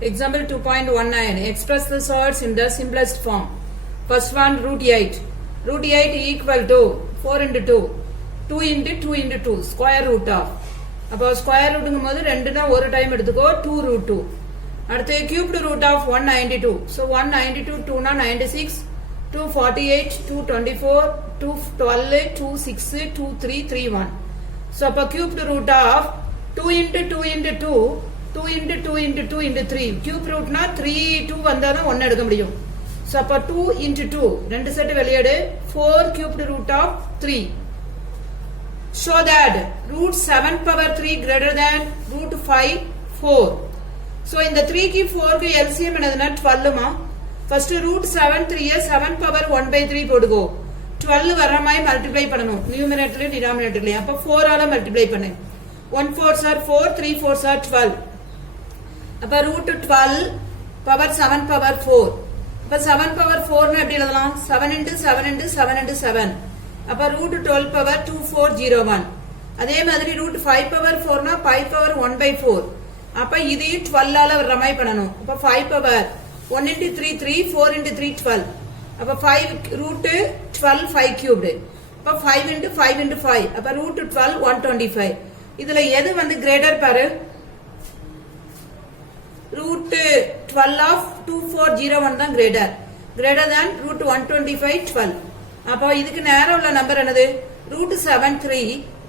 Example 2.19. Express the sorts in the simplest form. First one, root 8. Root 8 equal to 4 into 2. 2 into 2 into 2. Square root of. அப்போ square ரூட்டுங்கும் போது ரெண்டுனா ஒரு time எடுத்துக்கோ 2 root 2. அடுத்து cubed root of 192. So 192 2 na 96, 248, 224, 212, 26, 2331. So அப்போ cubed root of 2 into 2 into 2, 2 into 2 into 2 into 3. Cube root na 3 2 வந்தாதான் 1 எடுக்க முடியும். So அப்போ 2 into 2 ரெண்டு set வெளியேடு 4 cubed root of 3. Show that root 7 power 3 greater than root 5 4. So in the 3 ki 4 ki LCM என்னதுன்னா 12 மா. First root 7 3 7 power 1 by 3 போடுகோ. 12 வர மாதிரி multiply பண்ணணும். நியூமரேட்டர்ல டினாமினேட்டர்ல. அப்ப 4 ஆல மல்டிப்ளை பண்ணு. 1 4s are 4, 3 4s are 12. அப்ப root 12 power 7 power 4. அப்ப 7 power 4 னா எப்படி எழுதலாம்? 7 into 7 into 7 into 7. அப்ப root 12 power 2401. அதே மாதிரி root 5 power 4 னா 5 power 1 by 4. அப்ப இதையும் 12 ஆல வர மாதிரி பண்ணணும். அப்ப 5 power 1 into 3 3, 4 into 3 12. அப்ப 5 root 12 5 cubed. அப்ப 5 into 5 into 5. அப்ப root 12 125. இதுல எது வந்து கிரேட்டர் பாரு? root 12 of 2401 தான் கிரேட்டர். Greater than root 125 12. அப்போ இதுக்கு நேரா உள்ள நம்பர் என்னது? root 7 3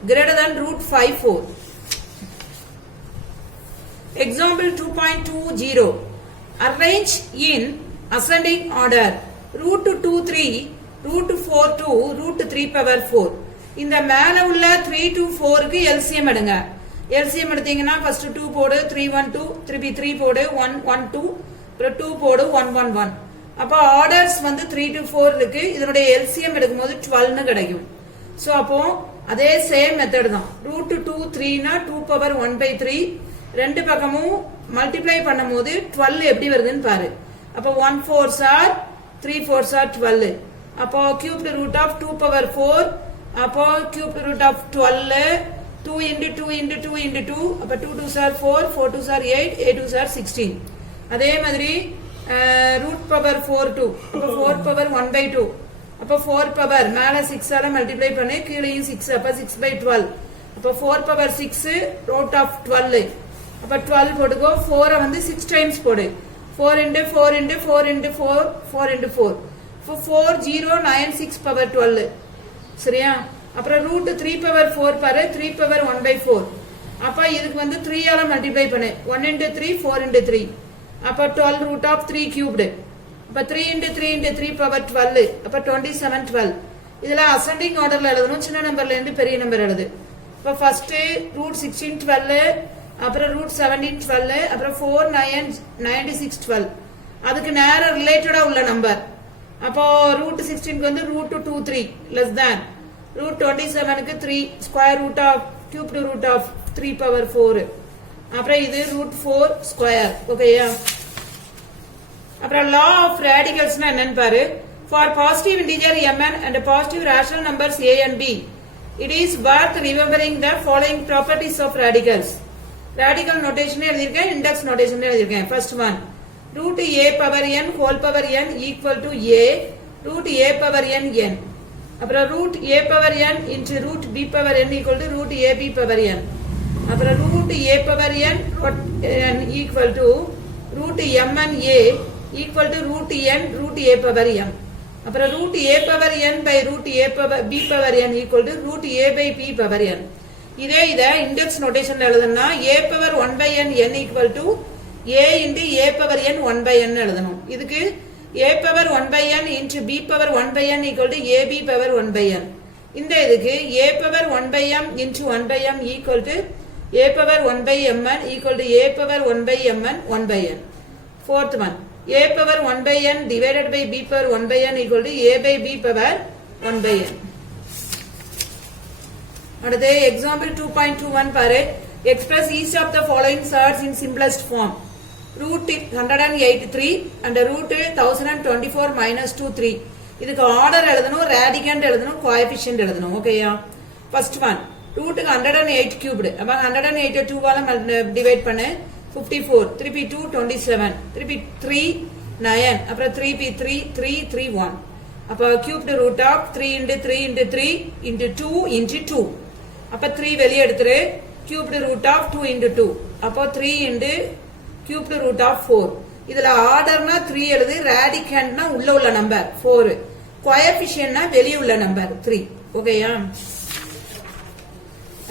greater than root 5 4. Example 2.20. Arrange in ascending order root 2 3, root 4 2, root 3 power 4. இந்த மேல உள்ள 3 to 4 க்கு LCM எடுங்க. LCM எடுத்தீங்கன்னா first 2 போடு 3 1 2, 3 போடு 1 1 2, அப்புறம் 2 போடு 1 1 1. அப்ப ஆர்டர்ஸ் வந்து 3 to 4 இருக்கு. இதனுடைய LCM எடுக்கும்போது 12 னு கிடைக்கும். சோ அப்போ அதே சேம் மெத்தட் தான். root 2 3 னா 2 power 1 by 3. ரெண்டு பக்கமும் மல்டிப்ளை பண்ணும்போது 12 எப்படி வருதுன்னு பாரு. அப்ப 1 4s are 3 4s are 12. அப்போ cubed root of 2 power 4. அப்போ cubed root of 12 2 into 2 into 2 into 2. அப்ப 2 2s are 4, 4 2s are 8, 8 2s are 16. அதே மாதிரி root power 4 2. அப்ப 4 power 1 by 2. அப்ப 4 power மேல 6 ஆல மல்டிப்ளை பண்ணு, கீழேயும் 6. அப்ப 6 by 12. அப்ப 4 power 6 root of 12. அப்ப 12 போடுகோ. 4 வந்து 6 டைம்ஸ் போடு. 4 into 4 into 4 into 4 4 into 4. அப்ப 4096 power 12. சரியா? அப்புறம் root 3 power 4 பாரு, 3 power 1 by 4. அப்ப இதுக்கு வந்து 3 ஆல மல்டிப்ளை பண்ணு. 1 into 3 4 into 3. அப்ப 12 root of 3 cubed. அப்ப 3 into 3 into 3 power 12. அப்ப 27 12. இதுல ascending orderல எழுதணும். சின்ன நம்பர்ல இருந்து பெரிய நம்பர் எழுது. அப்ப first root 16 12, அப்புறம் root 17 12, அப்புறம் 4 9 96 12. அதுக்கு நேர ரிலேட்டடா உள்ள நம்பர். அப்போ root 16 க்கு வந்து root 2 3 less than root 27 க்கு 3 square root of cubed root of 3 power 4. அப்புறம் இது root 4 square. ஓகேயா? அப்புறம் law of radicals னா என்னன்னு பாரு. For positive integer mn and positive rational numbers a and b, it is worth remembering the following properties of radicals. Radical notation எழுதிருக்கேன், index notation எழுதிருக்கேன். First one, root a power n whole power n equal to a root a power n n. அப்புறம் root a power n into root b power n equal to root ab power n. அப்புறம் root a power n equal to root mn a equal to root n root a power m. அப்புறம் root a power n by root a power b power n equal to root a by b power n. இதே index நோட்டேஷன்ல எழுதணும்னா a power 1 by n n equal to a into a power n 1 by n எழுதணும். இதுக்கு a power 1 by n into b power 1 by n equal to ab power 1 by n. இந்த இதுக்கு a power 1 by m into 1 by m equal to a power 1 by mn equal to a power 1 by mn 1 by n. Fourth one, a power 1 by n divided by b power 1 by n equal to a by b power 1 by n. அடுத்து example 2.21 பாரு. Express each of the following sorts in simplest form. root 183 and root 1024 minus 2 3. இதுக்கு order எழுதணும், ரேடிகண்ட் எழுதணும், coefficient எழுதணும். ஓகேயா? First one ரூட்டுக்கு 108 cubed. அப்ப 108 2 ஆல டிவைட் பண்ணு. 54, 3 p 2 27, 3 p 3 9, அப்புறம் 3 p 3 3 3 1. அப்ப cubed root of 3 into 3 into 3 into 2 into 2. அப்ப 3 வெளியே எடுத்துரு. cubed root of 2 into 2. அப்போ 3 into cubed root of 4. இதுல ஆர்டர்னா 3 எழுது, ரேடிகண்ட்னா உள்ள நம்பர் 4, கோஎஃபிஷியன்ட்னா வெளியே உள்ள நம்பர் 3. ஓகேயா?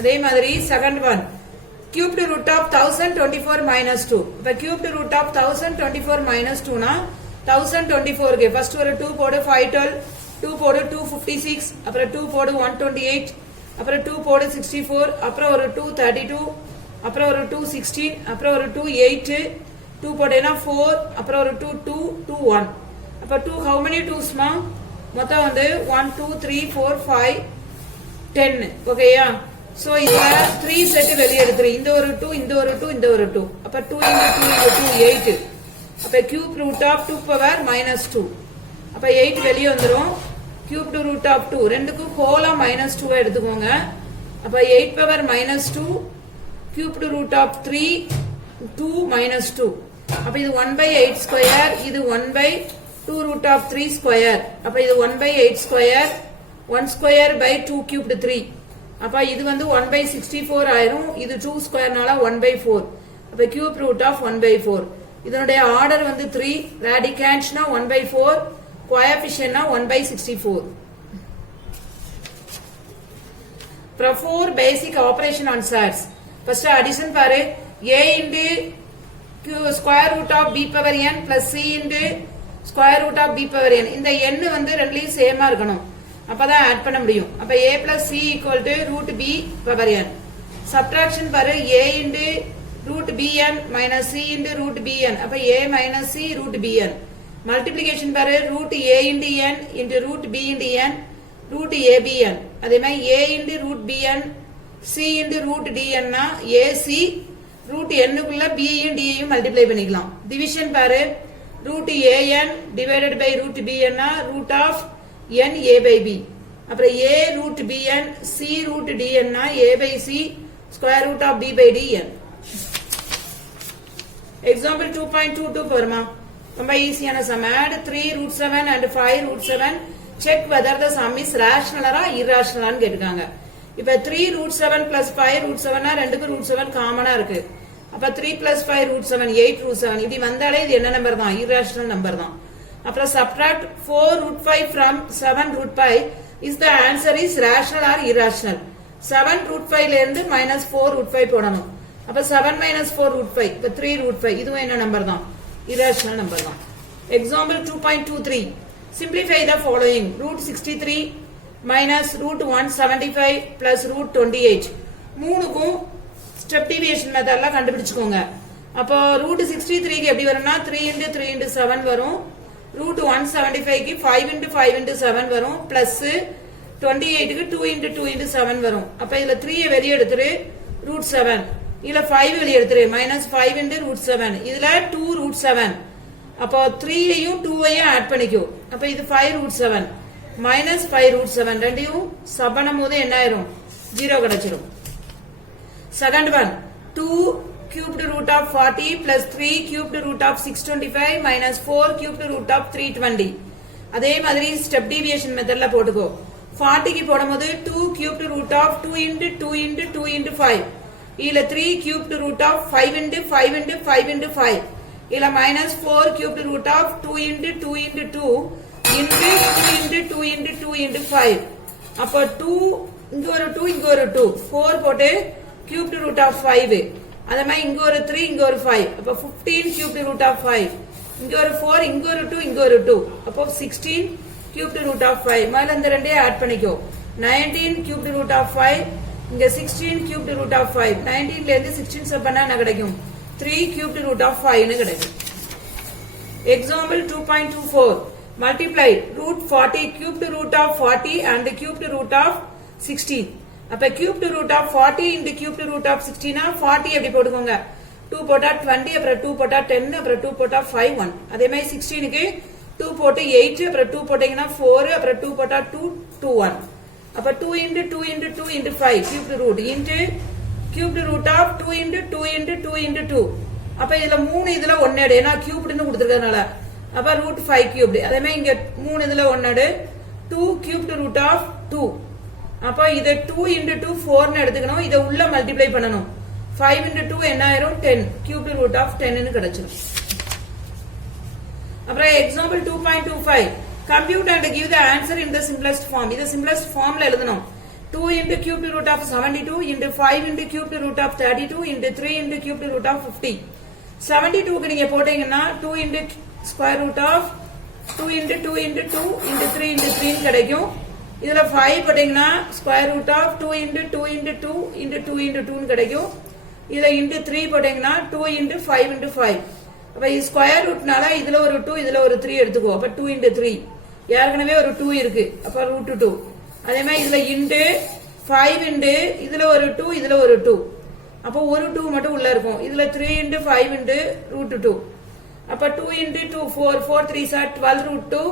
அதே மாதிரி second one cubed root of 1024 minus 2. இப்ப cubed root of 1024 minus 2 னா 1024 க்கு ஃபர்ஸ்ட் ஒரு 2 போடு 512, 2 போடு 256, அப்புறம் 2 போடு 128, அப்புறம் 2 போடு 64, அப்புறம் ஒரு 232, அப்புறம் ஒரு 216, அப்புறம் ஒரு 28, 2 போட்டேனா 4, அப்புறம் ஒரு 2 2 1. அப்ப 2 how many 2s மா? மொத்தம் வந்து 1 2 3 4 5 10. ஓகேயா? சோ இதுல 3 செட் வெளியே எடுத்துரு. இந்த ஒரு 2, இந்த ஒரு 2, இந்த ஒரு 2. அப்ப 2 into 2 into 2 8. அப்ப cube root of 2 power minus 2. அப்ப 8 வெளியே வந்துரும். cubed root of 2 ரெண்டுக்கும் ஹோலா -2 எடுத்துக்கோங்க. அப்ப 8 power minus 2 cubed root of 3 2 minus 2. அப்ப இது 1 by 8 square, இது 1 by 2 root of 3 square. அப்ப இது 1 by 8 square, 1 square by 2 cubed 3. அப்ப இது வந்து 1 by 64 ஆயிரும். இது 2 ஸ்கொயர்னால 1 by 4. அப்ப cube root of 1 by 4. இதனுடைய ஆர்டர் வந்து 3, ரேடிகண்ட்னா 1 by 4, கோஎஃபிஷியன்ட்னா 1 by 64. அப்புறம் 4 basic operation on surds. First addition பாரு. a into square root of b power n plus c into square root of b power n. இந்த n வந்து ரெண்டுலயும் சேமா இருக்கணும். அப்பதான் add பண்ண முடியும். அப்ப a plus c equal to root b power n. Subtraction பாரு. a into root bn minus c into root bn. அப்ப a minus c root bn. Multiplication பாரு. root a into n into root b into n root abn. அதே மாதிரி a into root bn c into root dn னா ac root n குள்ள b யும் d யும் multiply பண்ணிக்கலாம். Division பாரு. root an divided by root bn னா root of n a by b. அப்புறம் a root bn c root dn னா a by c square root of b by dn. Example 2.22 போறமா. ரொம்ப ஈஸியான some. add 3 root 7 and 5 root 7. check whether the sum is rational or irrational னு கேட்டிருக்காங்க. இப்ப 3 root 7 plus 5 root 7 னா ரெண்டுக்கு root 7 காமனா இருக்கு. அப்ப 3 plus 5 root 7 8 root 7. இப்படி வந்தாலே இது என்ன நம்பர் தான்? irrational நம்பர் தான். அப்புறம் subtract 4 root 5 from 7 root 5. is the answer is rational or irrational? 7 root 5 ல இருந்து minus 4 root 5 போடணும். அப்ப 7 minus 4 root 5. இப்ப 3 root 5. இதுவும் என்ன நம்பர் தான்? irrational நம்பர் தான். Example 2.23. simplify the following. root 63 minus root 175 plus root 28. மூணுக்கும் ஸ்டெப் டிவியேஷன் மெத்தட்ல கண்டுபிடிச்சுக்கோங்க. அப்போ root 63 க்கு எப்படி வரும்னா 3 into 3 into 7 வரும். root 175 க்கு 5 into 5 into 7 வரும். பிளஸ் 28 க்கு 2 into 2 into 7 வரும். அப்ப இதுல 3 வெளியே எடுத்துரு. root 7. இதுல 5 வெளியே எடுத்துரு. minus 5 into root 7. இதுல 2 root 7. அப்போ 3 ஐயும் 2 ஐயும் ஆட் பண்ணிக்கோ. அப்ப இது 5 root 7 minus 5 root 7 ரெண்டையும் சப் பண்ணும்போது என்ன ஆயிரும்? 0 கிடைச்சிரும். Second one 2 cubed root of 40 plus 3 cubed root of 625 minus 4 cubed root of 320. அதே மாதிரி ஸ்டெப் டிவியேஷன் மெத்தட்ல போட்டுக்கோ. 40 க்கு போடும்போது 2 cubed root of 2 into 2 into 2 into 5. இதுல 3 cubed root of 5 into 5 into 5 into 5. இதுல minus 4 cubed root of 2 into 2 into 2 into 2 into 2 into 2 into 5. அப்ப 2 இங்க ஒரு 2 இங்க ஒரு 2 4 போட்டு cubed root of 5. அதே மாதிரி இங்க ஒரு 3 இங்க ஒரு 5. அப்ப 15 cubed root of 5. இங்க ஒரு 4 இங்க ஒரு 2 இங்க ஒரு 2. அப்ப 16 cubed root of 5. மேல இந்த ரெண்டையும் ஆட் பண்ணிக்கோ. 19 cubed root of 5. இங்க 16 cubed root of 5. 19 ல இருந்து 16 சப் பண்ணா என்ன கிடைக்கும்? 3 cubed root of 5 னு கிடைக்கும். Example 2.24. multiply root 40 cubed root of 40 and cubed root of 16. அப்ப cubed root of 40 into cubed root of 16 னா 40 எப்படி போட்டுக்கோங்க. 2 போட்டா 20, அப்புறம் 2 போட்டா 10, அப்புறம் 2 போட்டா 5 1. அதே மாதிரி 16 க்கு 2 போட்டு 8, அப்புறம் 2 போட்டீங்கன்னா 4, அப்புறம் 2 போட்டா 2 2 1. அப்ப 2 into 2 into 2 into 5 cubed root into cubed root of 2 into 2 into 2 into 2 அப்ப இதுல 3 இதுல 1 எடு, ஏன்னா கியூப்டுன்னு கொடுத்துருக்கறதுனால. அப்ப ரூட் 5 கியூப்டு. அதே மாதிரி இங்க 3 இதுல 1 எடு, 2 கியூப்டு ரூட் ஆஃப் 2. அப்ப இதை 2 into 2 4 எடுத்துக்கணும். இதை உள்ள மல்டிப்ளை பண்ணணும். 5 into 2 என்ன ஆயிரும்? 10. கியூப்டு ரூட் ஆஃப் 10 கிடைச்சிடும். அப்புறம் example 2.25 compute and give the answer in the simplest form. இத simplest formல எழுதணும். 2 into cubed root of 72 into 5 into cubed root of 32 into 3 into cubed root of 50. 72 க்கு நீங்க போட்டீங்கன்னா 2 into square root of 2 into 2 into 2 into 3 into 3 கிடைக்கும். இதுல 5 போட்டீங்கன்னா square root of 2 into 2 into 2 into 2 into 2 கிடைக்கும். இதுல into 3 போட்டீங்கன்னா 2 into 5 into 5. அப்ப இது ஸ்கொயர் ரூட்னால இதுல ஒரு 2 இதுல ஒரு 3 எடுத்துக்கோ. அப்ப 2 into 3 ஏற்கனவே ஒரு 2 இருக்கு. அப்ப ரூட் 2. அதே மாதிரி இதுல இன்டு 5 இன்டு இதுல ஒரு 2 இதுல ஒரு 2. அப்ப ஒரு 2 மட்டும் உள்ள இருக்கும். இதுல 3 into 5 into ரூட் 2. அப்ப 2 into 2 4 4 3s are 12 root 2.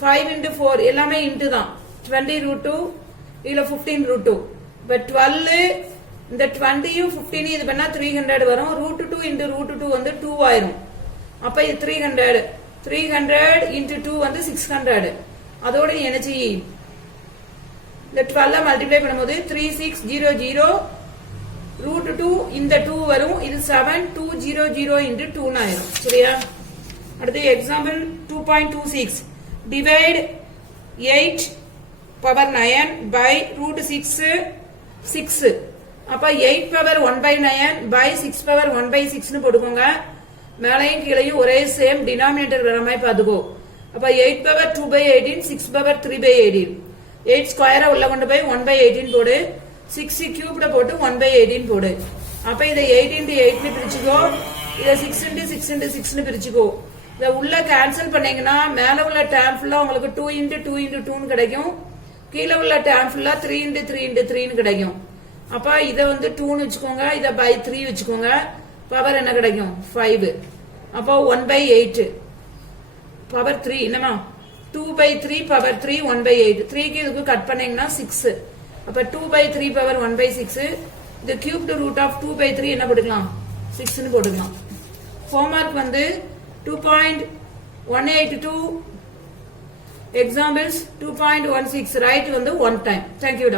5 into 4 எல்லாமே இன்டு தான். 20 root 2. இதுல 15 root 2. இப்ப 12 இந்த 20யும் 15 இது பண்ணா 300 வரும். ரூட் 2 into ரூட் 2 வந்து 2 ஆயிரும். அப்ப இது 300 into 2 வந்து 600. அதோட என்ன செய்ய இந்த 12 மல்டிப்ளை பண்ணும்போது 3600 ரூட் 2 இந்த 2 வரும். இது 7200 into 2 ஆயிரும். சரியா? அடுத்து example 2.26 divide 8 power 9 by root 6. அப்ப 8 power 1 by 9 by 6 power 1 by 6 னு போட்டுக்கோங்க. மேலையும் கீழையும் ஒரே சேம் டினாமினேட்டர் வர மாதிரி பாத்துக்கோ. அப்ப 8 power 2 by 18 6 power 3 by 18. 8 ஸ்கொயரை உள்ள கொண்டு போய் 1 by 18 போடு. 6 கியூப்ட போட்டு 1 by 18 போடு. அப்ப இதை 8 into 8 னு பிரிச்சுக்கோ. இதை 6 into 6 into 6 னு பிரிச்சுக்கோ. இதை உள்ள கேன்சல் பண்ணீங்கன்னா மேல உள்ள டேர்ம் ஃபுல்லா உங்களுக்கு 2 into 2 into 2 னு கிடைக்கும். கீழே உள்ள டேர்ம் ஃபுல்லா 3 into 3 into 3 னு கிடைக்கும். அப்ப இத வந்து 2 னு வச்சுக்கோங்க. இத by 3 வச்சுக்கோங்க. பவர் என்ன கிடைக்கும்? 5. அப்ப 1 by 8 பவர் 3 என்னமா 2 by 3 பவர் 3 1 by 8. 3 க்கு இதுக்கு கட் பண்ணீங்கன்னா 6. அப்ப 2 by 3 power 1 by 6. the cubed root of 2 by 3 என்ன போட்டுக்கலாம்? 6 னு போட்டுக்கலாம். ஹோம்வொர்க் வந்து 2.182 examples 2.16 ரைட் வந்து 1 டைம். Thank you.